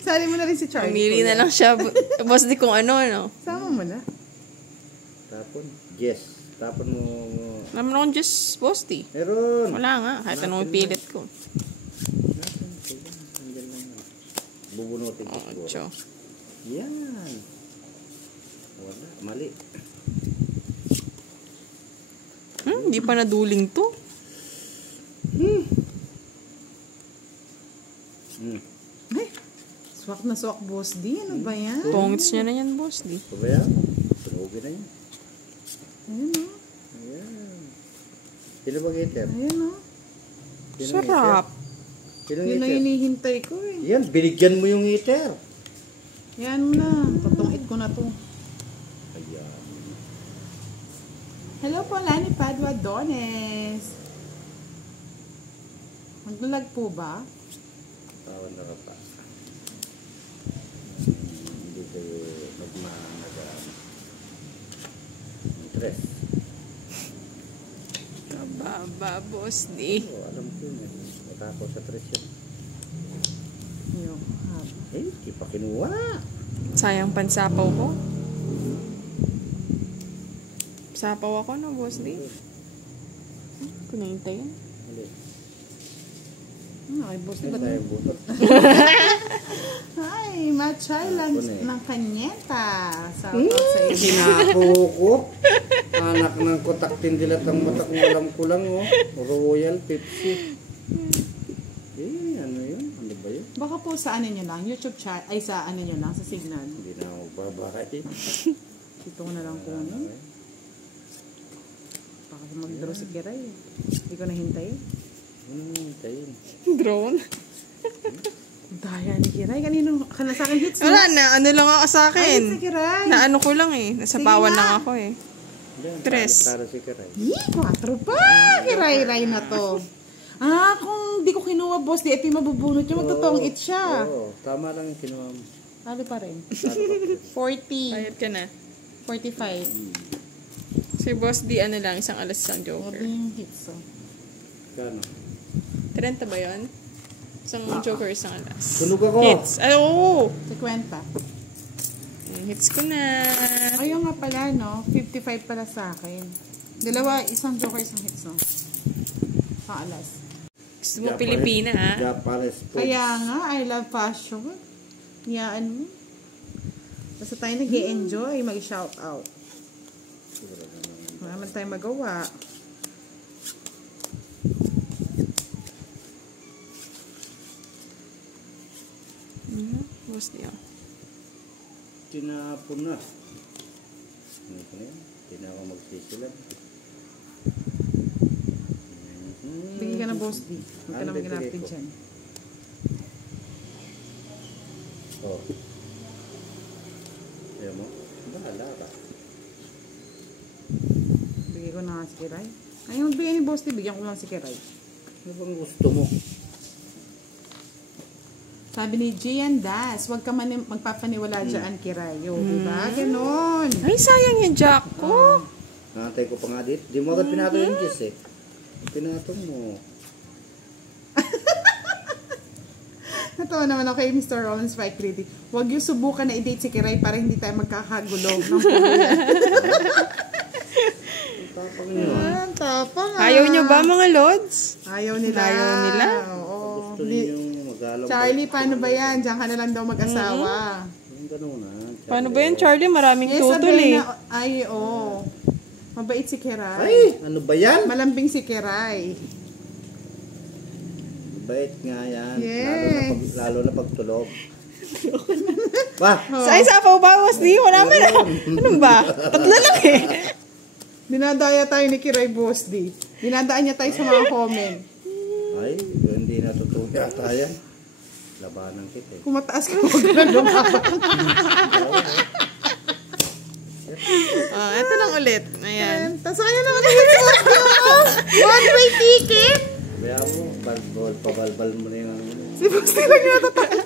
Sali mo na rin si Charlie. Pumili na lang siya. Boss di kung ano. Sama mo na. Tapon, yes. Tapon mo. Naman akong just boss di. Meron. Wala nga. Kahit anong pilit ko. Bubunutin ko siguro. Yan. Wala. Mali. Hindi pa naduling to. Ay, swak na swak, boss di. Ano ba yan? Pongits niya na yan, boss di. Ito ba yan? Tumubi na yan. Ayun o. Ayan. Sino bang hater? Ayun o. Sarap. Sinong Yun na hater? hinihintay ko eh. Yan, binigyan mo yung hater. Yan mo na. Tutungit ko na to. Ayan. Hello po, Lani Padua Dones. Magdulag po ba? Tawan na rapa. Hindi kayo stress. Aba, boss di. Oo, alam ko yun. Matakaw sa stress yan. Yung Di pa kinuha. Sayang pansapaw ko. Sapaw ako no, boss di. Kunintay yun. Hindi. Ay, boss di ba? Ay, butot. Ay, machay lang ng kanyeta. Sa iyo. Sinapo anak ng kotak tindilat ang matak ng alam ko lang, oh. Royal Pepsi. Ano yun? Ano ba yun? Baka po sa ano nyo lang, YouTube chat, ay sa ano nyo lang, sa Signal. Hindi na ako babahay. Dito ko na lang kunin. Baka mag-draw si Kiray. Hindi ko nahintay. Hintayin. Drone? Daya ni Kiray. Kanino ka na sa akin hits mo? Wala na, ano lang ako sa Ay, akin. hits si Kiray. Na ano ko lang eh. Nasapawan Sige na. lang ako eh. Tres. Para si Karay. 4 pa! Kiray-ray na to. Kung di ko kinuha, boss, di ito yung mabubunot yung magtotongit siya. Oo, tama lang yung kinuha mo. Ano pa rin? 40. Bayad ka na. 45. Si boss di ano lang, isang alas isang joker. Grabe yung hits, oh. Gano? 30 ba yun? Isang joker, isang alas. Sunog ako. Hits. Ay, oo. 50. Hits ko na. Ayun nga pala, no? 55 pala sa akin. Dalawa, isang joker, isang hits, no? Sa alas. Gusto mo Pilipina, ha? Japanese food. Kaya nga, I love fashion. Yaan mo. Basta tayo nag-e-enjoy, mag-shout out. Wala naman tayo magawa. Boss niya. Tinapon na. Ano ko na yan? Hindi na ako magsisilan. Bigyan ka na, boss D. Huwag ka na maginapin dyan. Oh. Ayaw mo? Bahala ka. Bigyan ko na nga si Kiray. Ayaw magbigay ni boss D. Bigyan ko lang si Kiray. Ano bang gusto mo? Sabi ni Gian Das, huwag ka magpapaniwala dyan, Kiray. Diba? Ganon. Ay, sayang yung jack ko. Nakantay ko pa nga dito. Di mo agad pinato yung Jess eh. Pinato mo. Natawa naman ako kay Mr. Rollins Spike Critic. Huwag yung subukan na i-date si Kiray para hindi tayo magkakagulo. Tapang nyo. Tapang Ayaw nyo ba, mga lods? Ayaw nila. Ayaw nila? Oo. Gusto ninyo mag-alam. Charlie, paano ba yan? Diyan ka na lang daw mag-asawa. Yung ganun na. Paano ba yan, Charlie? Maraming tutol sabihin eh. na, ay, oo. Mabait si Kiray. Ay! Ano ba yan? Malambing si Kiray. Bait nga yan. Yes. Lalo na pagtulog. Ba? Sa isapaw ba, boss di? Wala man. Ano ba? Tatlo lang eh. Dinadaya tayo ni Kiray, boss D. Dinadaan niya tayo sa mga comment. Ay, hindi natutuwa yata yan. Labanan kita eh. Kung mataas ka, huwag na lumabang. Ito lang ulit. Ayan. Tapos kaya naman yung boss D, oh. One-way ticket. Kaya mo, pabalbal mo na yung Si boss D lang yung natatalo.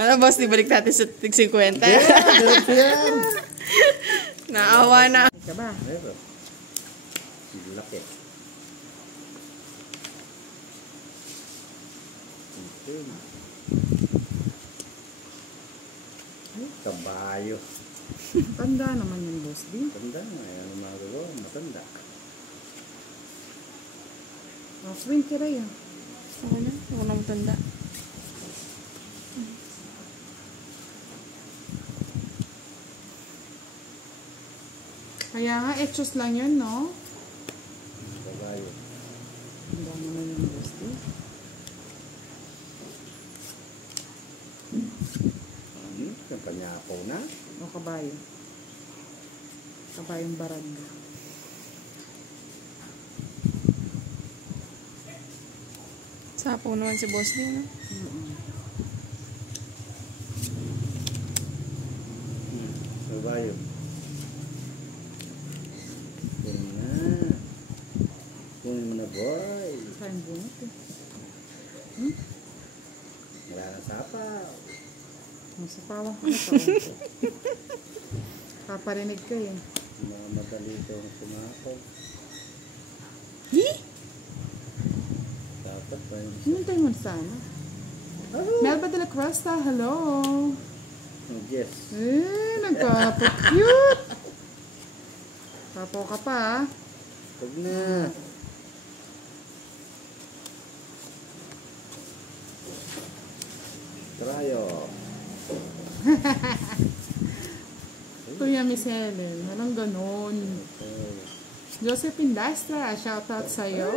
Ano, boss, di balik natin sa tig 50? diretso yan. Naawa na. Ka ba? Meron. Laki. natin. Ay, kabayo. Tanda naman yung boss D. Matanda nga. Ano magagawa? Matanda. Swing kiray ah. Ako na. Ako na matanda. Kaya nga, etchos lang yun, no? Kabayo. Tanda naman yung boss D. Ano? Yung kanyapaw na. O kabayo. Kabayong barag. Sapaw naman si Boss D, no? Kabayo. Yan na. Kunin mo na, boy. Sayang bunot eh. Wala na sapaw. Masapawan ko na to. Paparinig ka eh. Mga madali itong sumapaw. Hi? Dapat ba yung Hinintay mo sana. Melba de la Cuesta, hello. yes. Nagpapa-cute. Papo ka pa ah. Huwag na. Trayo. Kuya Miss Helen, walang ganon. Josephine Dastra, shoutout sa'yo.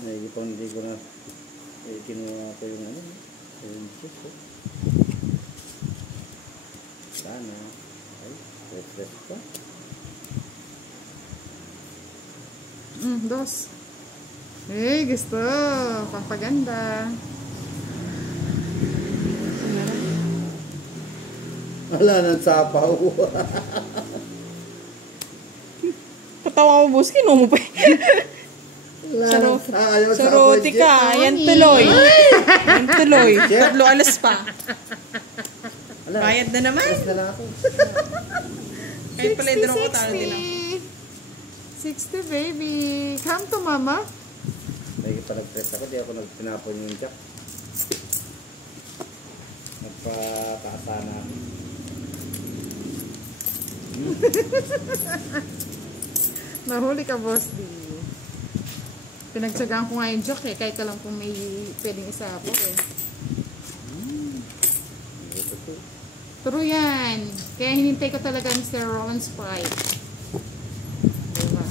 Hindi ko na kinuha ko yung ano. Yung cheese ko. Sana. Ay, refresh pa. Dos. Gusto. Pampaganda. Wala nang sapaw. Patawa mo, Boss. Kinuha mo pa. Saroti ka. Yan tuloy. Yan tuloy. Tatlo alas pa. Bayad na naman. Yes na lang ako. Kahit pala yung ko talo din ako. 60 baby. Come to mama. May pa nag-press ako. Di ako nagtinapon yung jack. Nagpataasa na ako. Nahuli ka, Boss D. Pinagtsagaan ko nga yung joke eh. Kahit alam kung may pwedeng isapok eh. Ito po. True yan. Kaya hinintay ko talaga Mr. Ron Sprite. Diba?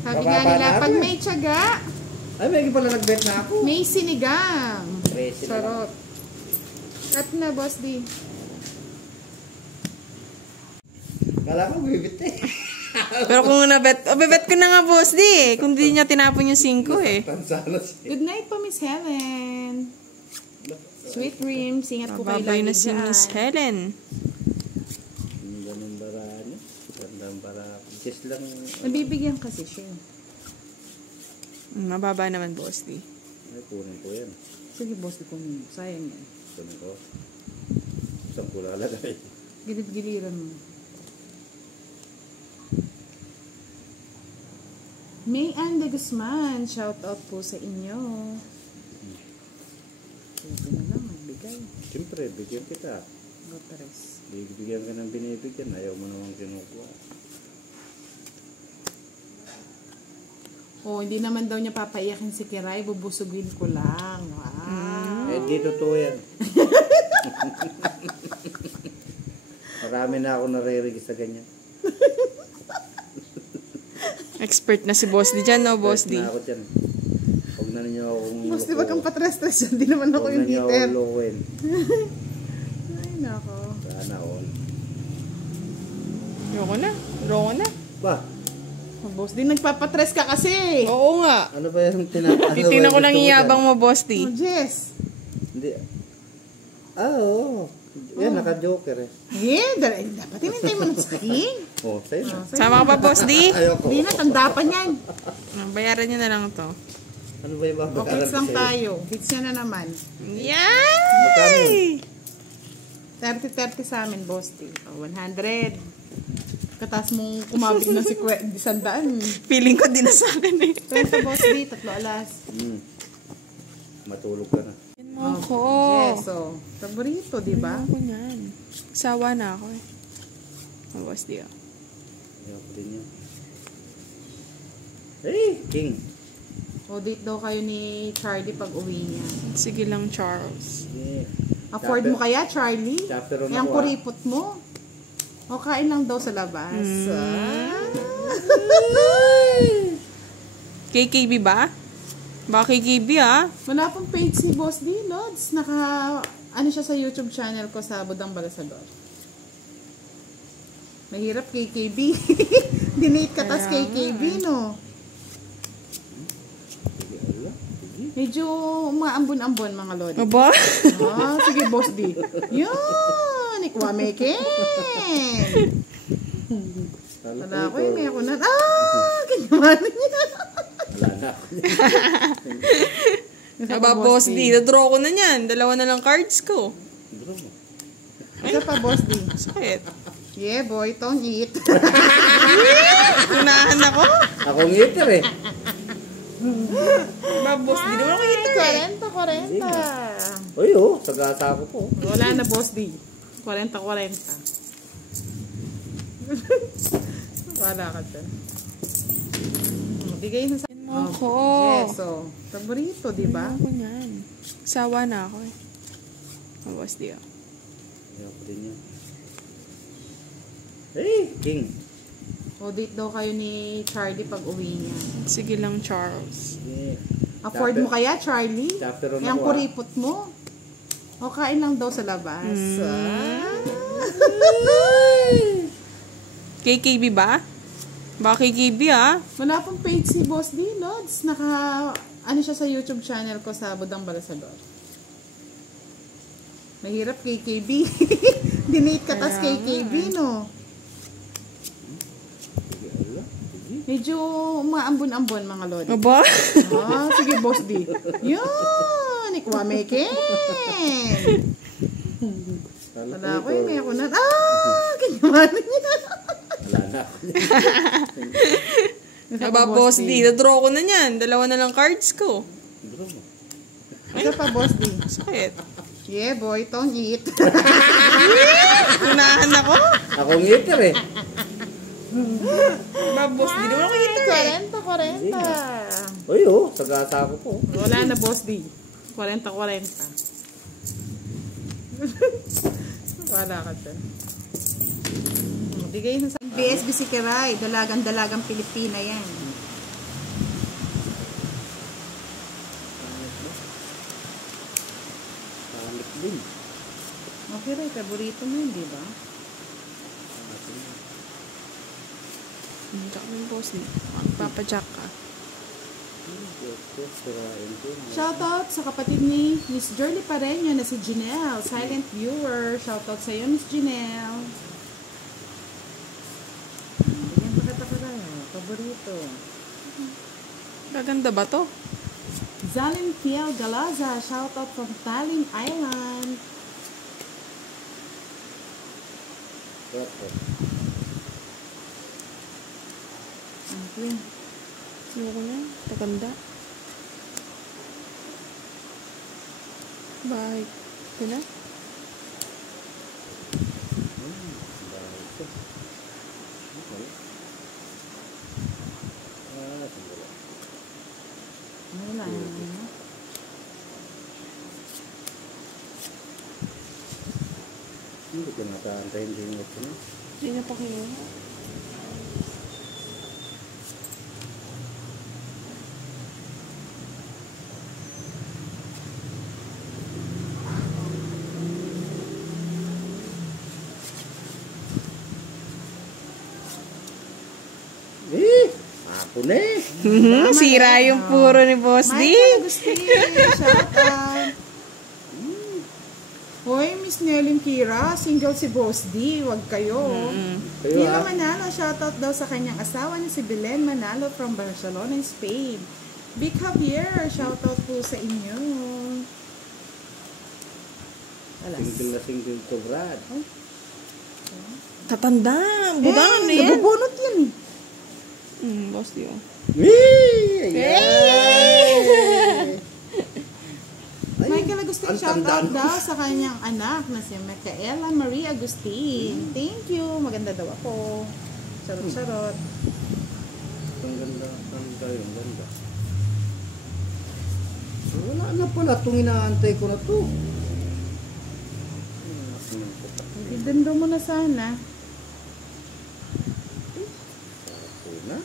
Sabi nga Mababa nila, na pag ako eh. may tiyaga, Ay, may pala nag-bet na ako. may sinigang. 13 na lang. Sarot. Cut na, Boss D. Kala ko bibit eh. Pero kung nabet, bebet ko na nga, Boss D. Kung di niya tinapon yung 5 eh. Tansana siya. Good night po, Miss Helen. Sweet dreams. Ingat po kayo Babay lagi na si Miss dyan. Helen. Ganun bara niya. Gandang bara. Just lang. Nabibigyan kasi siya. Mababa naman, Boss D. Ay, kunin ko yan. Sige, Boss D, kung sayang yan. Kunin ko. Isang kulalagay. Gilid-giliran mo. May Anne de Guzman, shout out po sa inyo. Pwede na lang, magbigay. Siyempre, bigyan kita. Goteres. Bigyan ka ng binibigyan. Ayaw mo naman kinukuha. Oh, hindi naman daw niya papaiyakin si Kiray, bubusugin ko lang. Wow. Eh, di totoo yan. Marami na ako naririnig sa ganyan. Expert na si Boss D dyan, no, Boss D? Na ako dyan. Huwag na ninyo akong Boss, di ba kang patres-tres yan? Di naman ako yung Huwag na ninyo hitter. akong lukuin. Ay, nako. Sana all. Yoko na. Roko na. Ba? Oh, Boss, di nagpapatres ka kasi. Oo nga. Ano ba yung tinatanong? Titingnan ko lang iyabang mo, Boss D. Oh, Jess. Hindi. Oo. Yan, naka-joker eh. Dapat hinintay mo ng saking. Oh, sa'yo na. Sama ka pa, Boss D? Ayoko. Hindi na, tanda pa niyan. Bayaran niyo na lang to. Ano ba yung babayaran Bukits lang sa'yo? tayo. Hits niya na naman. Yay! 30-30 sa amin, Boss D. Oh, 100. Katas mong kumabig na si Sandaan. Feeling ko din na sa akin eh. 30, Boss D. 3 alas. Matulog ka na. Ako. Yes, so, paborito, di ba? Ako niyan. Sawa na ako eh. Oh, boss di oh. Ayoko din yun. Hey, King. O, date daw kayo ni Charlie pag uwi niya. Sige lang, Charles. Yeah. Afford mo kaya, Charlie? Chapter on Yung ako, kuripot mo. O, kain lang daw sa labas. KKB ba? Baka KKB ah. Wala pong page si Boss D, Lods. Ano siya sa YouTube channel ko sa Budang Balasador. Mahirap KKB. Dinate ka tas KKB, no? Medyo maambon-ambon, mga Lodi. Aba? Sige, Boss D. Yun! Ikwameken! Wala ko yung may ako na. Ginawa niya. Wala na. Aba, boss D. Nadraw ko na niyan. Dalawa na lang cards ko. Bro mo. Isa pa, Boss D. Sakit. Yeah, boy. Don't eat. Unahan ako? Ako ngiter eh. Aba, boss D. Naman ako ito eh. 40. Uy, sagasa ako po. Wala na, Boss D. 40. Wala ka dyan. Bigay mo sa... Ako. Yes, so, paborito, di ba? Ako niyan. Sawa na ako eh. Oh, boss di oh. Ayoko din yun. Hey, King. O, date daw kayo ni Charlie pag uwi niya. Sige lang, Charles. Yeah. Afford mo kaya, Charlie? Chapter on Yung ako, kuripot mo. O, kain lang daw sa labas. KKB ba? Baka KKB ah. Wala pong page si Boss D, Lods. Ano siya sa YouTube channel ko sa Budang Balasador. Mahirap KKB. Dinate ka tas KKB, no? Medyo maambon-ambon, mga Lodi. Aba? Sige, Boss D. Yun! Ikwameken! Wala ko yung may ako na. Ginawa niya. Wala na. Aba, boss D. Nadraw ko na niyan. Dalawa na lang cards ko. Bro mo. Isa pa, Boss D. Sakit. Yeah, boy. Don't eat. Unahan ako? Ako ngiter eh. Aba, boss D. Naman ako ito eh. 40. Uy, sagasa ako po. Wala na, Boss D. 40. Wala ka dyan. Bigay mo sa... BSB si Kiray. Dalagang Pilipina yan. Panik din. Okay, Ray. Paborito mo yun, di ba? Jack ng boss D. Papajack ka. Shoutout sa kapatid ni Miss Journey Pareño na si Janelle. Silent viewer. Shoutout sa iyo, Miss Janelle. Bigyan pa kita ka paborito. Gaganda ba to? Zalim Fiel Galaza. Shoutout from Tallinn Island. Okay. Ayoko na. Taganda. Bye. Ito na. Wala na. Hindi ko nataantayin din ito. Hindi na pa kayo. Ako na eh. Sira yung puro ni Boss D. Michael Agustin. Shoutout. Hoy, Miss Nelly Kira, single si Boss D, wag kayo. Kayo Nila Manalo, shoutout daw sa kanyang asawa na si Belen Manalo from Barcelona, Spain. Big Javier, shoutout po sa inyo. Alas. Single to Brad. Tatanda. Budang na yan. Nabubunot yan eh. Boss D. Oh. Ayan. Michael Michael Agustin, Ang shoutout tandaan ko. daw sa kanyang anak na si Micaela Marie Agustin. Thank you. Maganda daw ako. Charot-charot. Ang ganda. Ang ganda. Wala na pala itong inaantay ko na to. Idendo mo na sana. Ako na.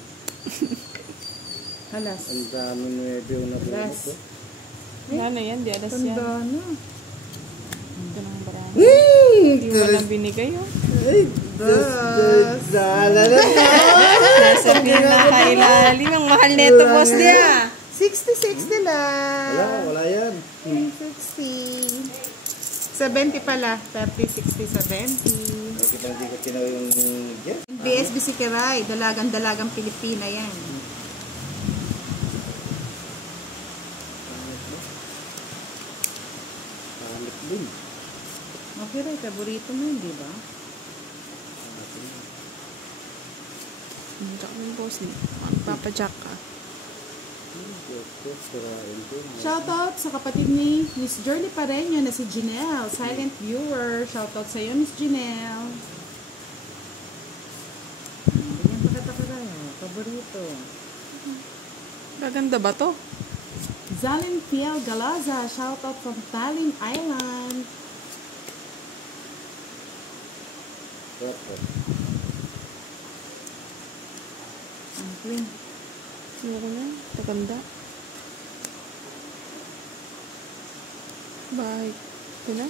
Halas. Ang dami nuwebe yung nabunot Halas. ko. Ano yan? Di alas yan. Tanda na. Ito ng barang. Hey! Hindi mo lang binigay oh. Ay! Nasa pinakailalim. Ang mahal neto, boss niya. 60-60 lang. Wala yan. 60. 70 pala. 30, 60, 70. Okay, pang di ko tinaw yung yes. BSB si Kiray. Dalagang Pilipina yan. Panik din. Okay, Ray. Paborito mo yun, di ba? Jack mo yung boss niya. Magpapajack ka. Shoutout sa kapatid ni Miss Journey Pareño na si Janelle. Silent viewer. Shoutout sa iyo, Miss Janelle. Ganyan pakita ka rin. Paborito. Maganda ba to? Zalin Piel Galaza. Shoutout from Tallinn Island. Ang queen. Ayoko na. Maganda. Bye. Ito na.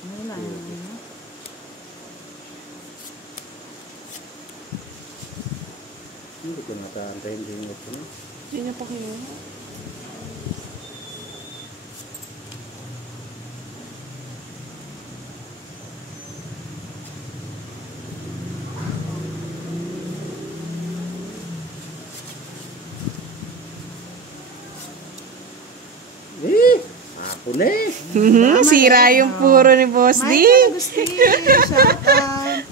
Wala na. Hindi ko nakaantayin din ito. Hindi na pa kayo. Ako na eh. Sira yung puro ni Boss D. Michael Agustin. Shoutout.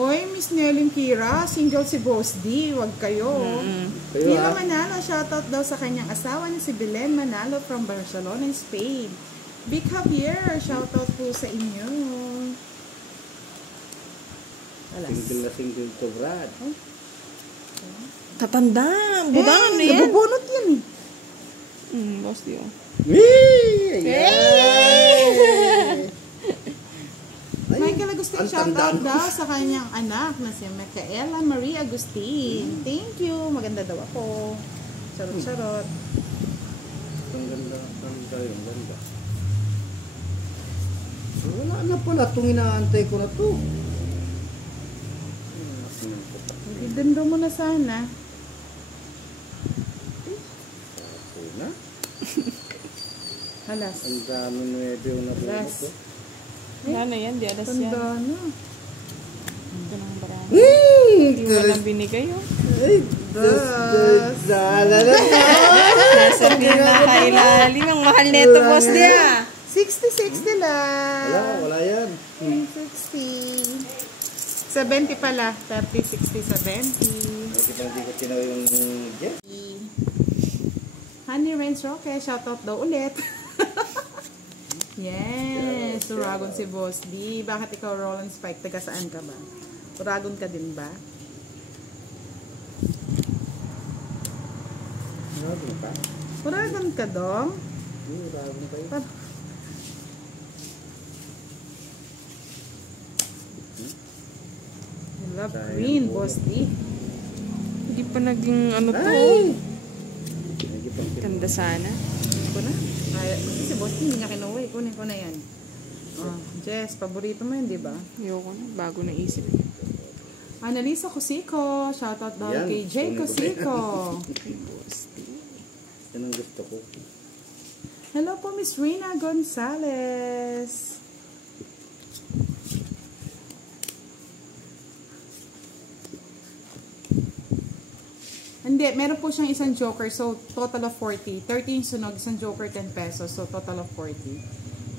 Hoy, Miss Nelly Kira. Single si Boss D. Huwag kayo. Kayo Mira ha? Manalo, shoutout daw sa kanyang asawa na si Belen Manalo from Barcelona, Spain. Big Javier, shoutout po sa inyo. Alas. Single to Brad. Tatanda. Budangan na yan. Nabubunot yan eh. Boss D. Michael Agustin, ang shoutout tandaan ko. daw sa kanyang anak na si Micaela Marie Agustin. Thank you. Maganda daw ako. Charot-charot. Ang ganda. Ang ganda. Wala na pala itong inaantay ko na to. Idendo mo na sana. Ako na. Halas. Ang dami nuwebe yung nabunot Halas. ko. Ano yan? Di alas yan. Tanda na. Ito ng barang. Hindi mo lang binigay oh. Ay! Nasa pinakailalim. Ang mahal neto, boss niya. 60-60 lang. Wala yan. 60. 70 pala. 30, 60, 70. Okay, pang di ko tinaw yung yes. Honey Rains Roque, shoutout daw ulit. Yes, Uragon si Boss D. Bakit ikaw, Roland Spike? Taga saan ka ba? Uragon ka din ba? Uragon ka? Uragon ka dong? Uragon kayo. I love green, Boss D. Hindi pa naging ano to. Ay! Ganda sana. Ko na. Kasi si Boss D, hindi niya kinuha. Kunin ko na yan. Oh, Jess, paborito mo yun, di ba? Ayoko na. Bago na isip. Annalisa Cosico. Shoutout daw Yan, kay Jay kunin ko Cosico. Yan ang gusto ko. Hello po, Miss Rina Gonzalez. Hindi, meron po siyang isang joker. So, total of 40. 13 sunog, isang joker 10 pesos. So, total of 40.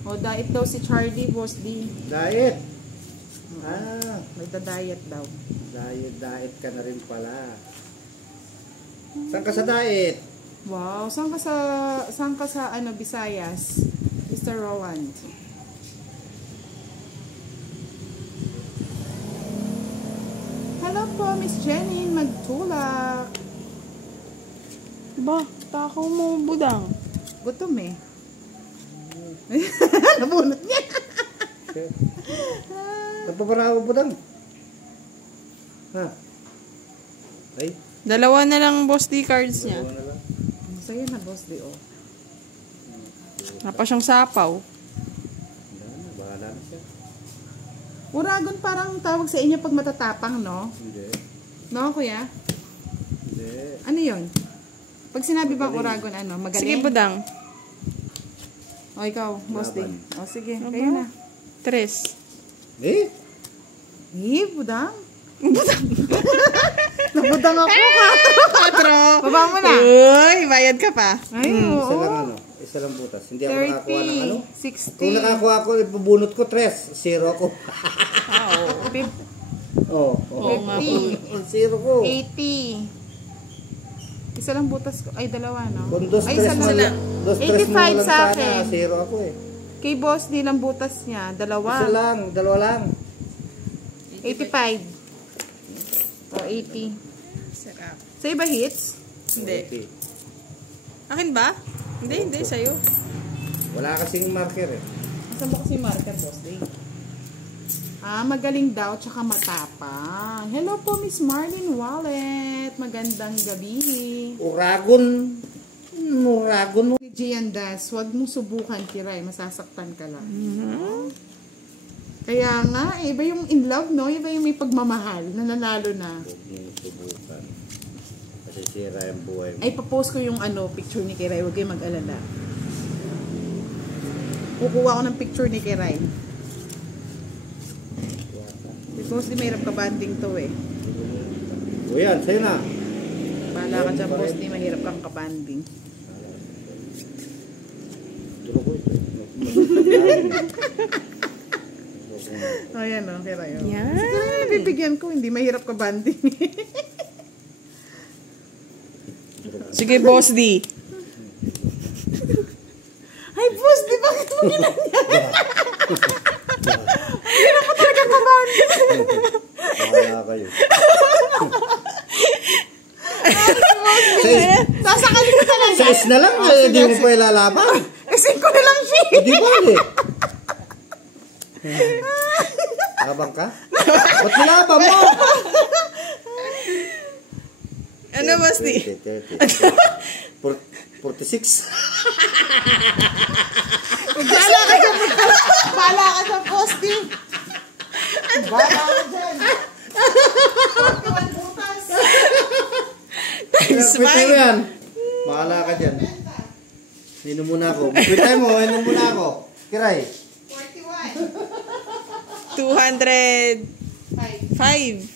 O, dait daw si Charlie, Boss D. Diet! Magda-diet daw. Diet ka na rin pala. Saan ka sa diet? Wow, saan ka sa Visayas? Mr. Rowan. Hello po, Miss Jenny, magtulak. Ba, takaw mo, budang. Gutom eh. Nabunot niya. Nagpaparawa po dang. Ha? Ay? Dalawa na lang boss D cards niya. Dalawa na lang. Sa'yo na, boss di oh. Napa siyang sapaw. Wala na, bahala na siya. Uragon parang tawag sa inyo pag matatapang, no? Hindi. No, kuya? Hindi. Ano yun? Pag sinabi bang uragon, ano? Magaling? Sige, budang. O, ikaw, boss di. Laban. O, sige. Ano Kayo ba? na. 3. Eh? Budang. Nabudang ako, Patro. Baba mo na. Uy, bayad ka pa. Ay, Isa lang oo. ano? Isa lang butas. Hindi ako nakakuha ng ano? 30, Kung 60, nakakuha ako, ipabunot ko 3. Zero ako. Oo. Oh, 50, Zero ko. 80. Isa lang butas ko. Ay, dalawa, no? Kung dos Ay, tres isa mo lang. lang. Dos tres mo 85 lang sa sana. akin. Zero ako eh. Kay boss, nilang butas niya. Dalawa. Isa lang. Dalawa lang. 85. O, 80. Sarap. Sa iba hits? Hindi. Okay. Akin ba? Hindi, sa'yo. Wala kasing marker eh. Saan ba kasi marker, boss? Magaling daw, tsaka matapang. Hello po, Miss Marlene Wallet. Magandang gabi. Uragon. Ni Gian Das, huwag mong subukan, Kiray. Masasaktan ka lang. Kaya nga, iba yung in love, no? Iba yung may pagmamahal, nananalo na. Huwag mong subukan. Kasi sira yung buhay mo. Ay, papost ko yung picture ni Kiray. Huwag kayong mag-alala. Kukuha ko ng picture ni Kiray. Because di mahirap ka banding to eh. O yan, sa'yo na. Bahala ka dyan, boss. Di mahirap kang kabanding. Dulo ko ito. O, yan o, Kiray. Oh. Yan. Sige na nabibigyan ko. Hindi mahirap ka banding. Sige, boss D. Ay, boss, di bakit mo ginanyan? Hirap ko talaga kabanding. Bahala kayo. Sasakalin ko talaga. Size na lang. Hindi mo pa ilalaban. Isin ko na lang siya. Hindi ba eh. Labang ka? Ba't nilaban mo? Ano, boss D? 46. Bahala ka dyan. Bahala ka dyan, boss, di. Bahala ka dyan. 41 butas. Times Pwede mo 5. yan. Bahala ka dyan. Inom muna ako. Pwede mo, inom muna ako. Kiray. 41. 205. 5.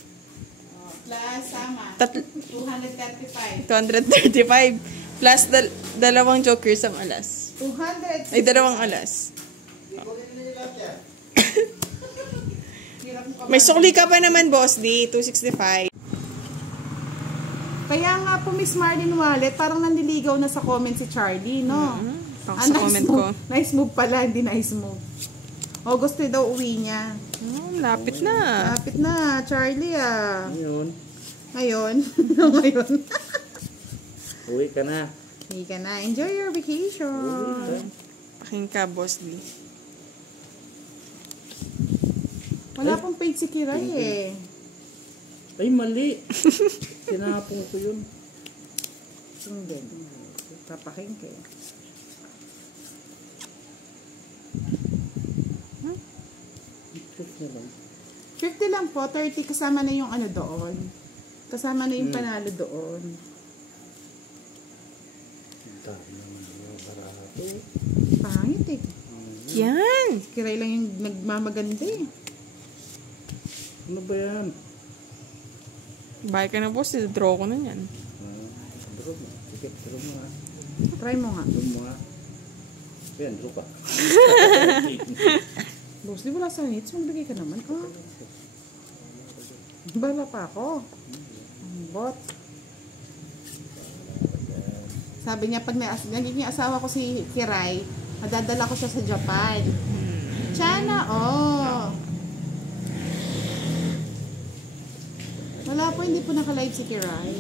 Plus, sama. 235. 235. Plus dalawang jokers ang alas. 200. Ay, dalawang alas. May sukli ka pa naman, boss D. 265. Kaya nga po, Miss Marlene Wallet, parang nanliligaw na sa comment si Charlie, no? Sa comment ko. Nice move pala, hindi nice move. August daw uwi niya. Lapit na. Lapit na, Charlie ah. Ngayon. Ngayon. Ngayon. Uwi ka na. Hindi ka na. Enjoy your vacation. Paking ka, boss D. Wala pong page si Kiray eh. Ay, mali. Sinapong ko yun. Hindi. Papaking ka eh. Na lang. 50 lang po, 30 kasama na yung ano doon. Kasama na yung panalo doon. Dami naman yung barato. Pangit eh. Yan. Kiray lang yung nagmamaganda eh. Ano ba yan? Bye ka na, boss. Draw ko na yan. Draw mo. Sige, draw mo nga. Try mo nga. Draw mo nga. Yan, draw ka. Boss, di wala sa hits. Magbigay ka naman. Ah. Bala pa ako. Ang bot. Sabi niya, pag nagiging asawa ko si Kiray, madadala ko siya sa Japan. Chana, oh. Wala po, hindi po naka-live si Kiray.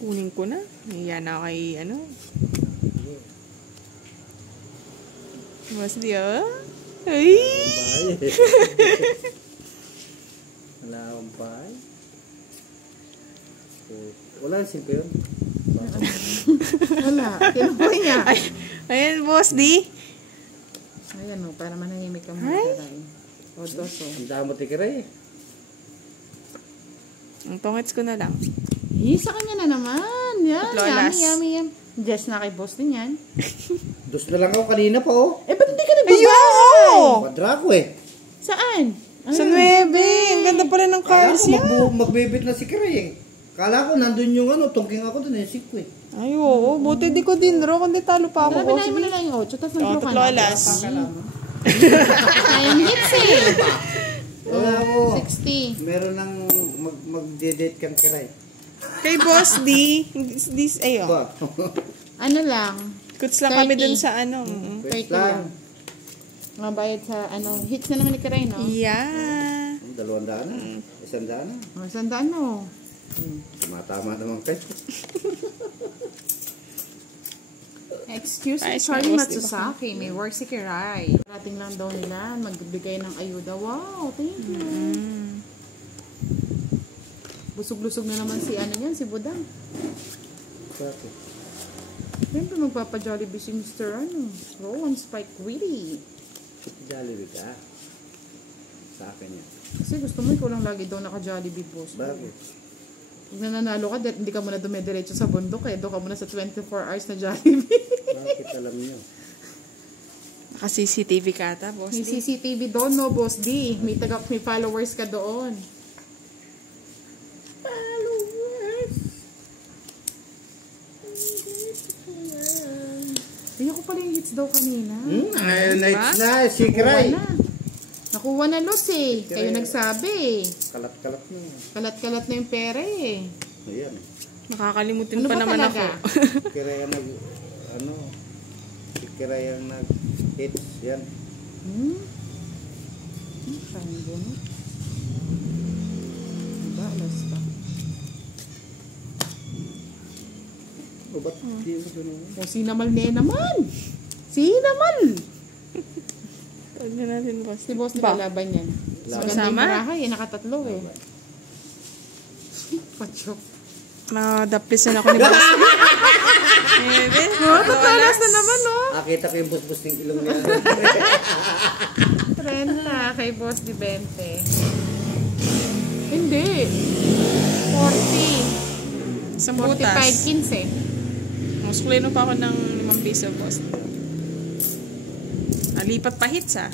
Kunin ko na. Yan na kay, ano. Boss D, oh. Ay! Wala akong bahay. Wala ang silpo yun. Wala. Kinuha niya. Ayan, Boss D. Ayan o, para manahimik ka muna, Kiray. O, dos o. Ang damo tikiray eh. Ang tongits ko na lang. Sa kanya na naman. Yan, Lolas. yummy. Just na kay boss din yan. Dos na lang ako kanina pa oh. Eh, ba't hindi ka nagbaba? Ayun! Kwadra ko eh. Saan? Sa 9. Ang ganda pala ng Kala cards ko niya. magbibit na si Kiray eh. Kala ko nandun yung ano, tungking ako dun eh, sikko eh. Ay, oo. Buti di ko din draw. Kundi talo pa ako. Pinahin mo na lang yung 8, tapos Oh, nag-draw ka tatlo na. alas. Sayang hits eh. Wala ko. 60. Meron ng mag-date kang Kiray. Kay Boss D. This, ayo. Ba? Ano lang? Kuts lang kami 30. dun sa ano. 30 lang. Mga bayad sa ano, hits na naman ni Kiray, no? Yeah. 200 na. 100 na. O, sandaan mo. Tumatama naman kayo. Excuse me, Ayos Charlie na, boss, Matsusaki. May work si Kiray. Parating lang daw nila. Magbigay ng ayuda. Wow, thank you. Busog-lusog na naman si ano yan, si Budang. Bakit? Siyempre magpapa-Jollibee si Mr. ano, Rowan Spike Witty. Jollibee ka? Sa akin yan. Kasi gusto mo ikaw lang lagi daw naka-Jollibee, boss. Bakit? Pag nananalo ka, hindi ka muna dumidiretso sa bundok eh. Doon ka muna sa 24 hours na Jollibee. Bakit alam niyo? Naka-CCTV ka ata, Boss May D. CCTV doon, no, boss D. May followers ka doon. Followers. Ayoko ko pala yung hits daw kanina. Night na, si Kiray. Nakuha na los eh. Kayo nagsabi eh. Kalat-kalat na. Kalat-kalat na yung pera eh. Ayan. Nakakalimutin Ano pa ba naman talaga? ako. Kiray ang si Kiray ang nag-hits. Yan. Saan yun? Diba, alas pa. O ba't di mo doon? O, sinamal na naman. Sinamal. Huwag na natin, Boss. Si boss nilalaban yan. So, Laban. ganda yung Sama? barahay eh. Nakatatlo eh. Pachok. Nadaplisan ako ni Boss D. Tatalas na naman oh. Kita ko yung bus-bus ng ilong niya. 30 kay boss di 20. Hindi. 40. Isang 45, butas. 15. Muskulino pa ako ng 5 piso, Boss D. Alipat pa hits, ah.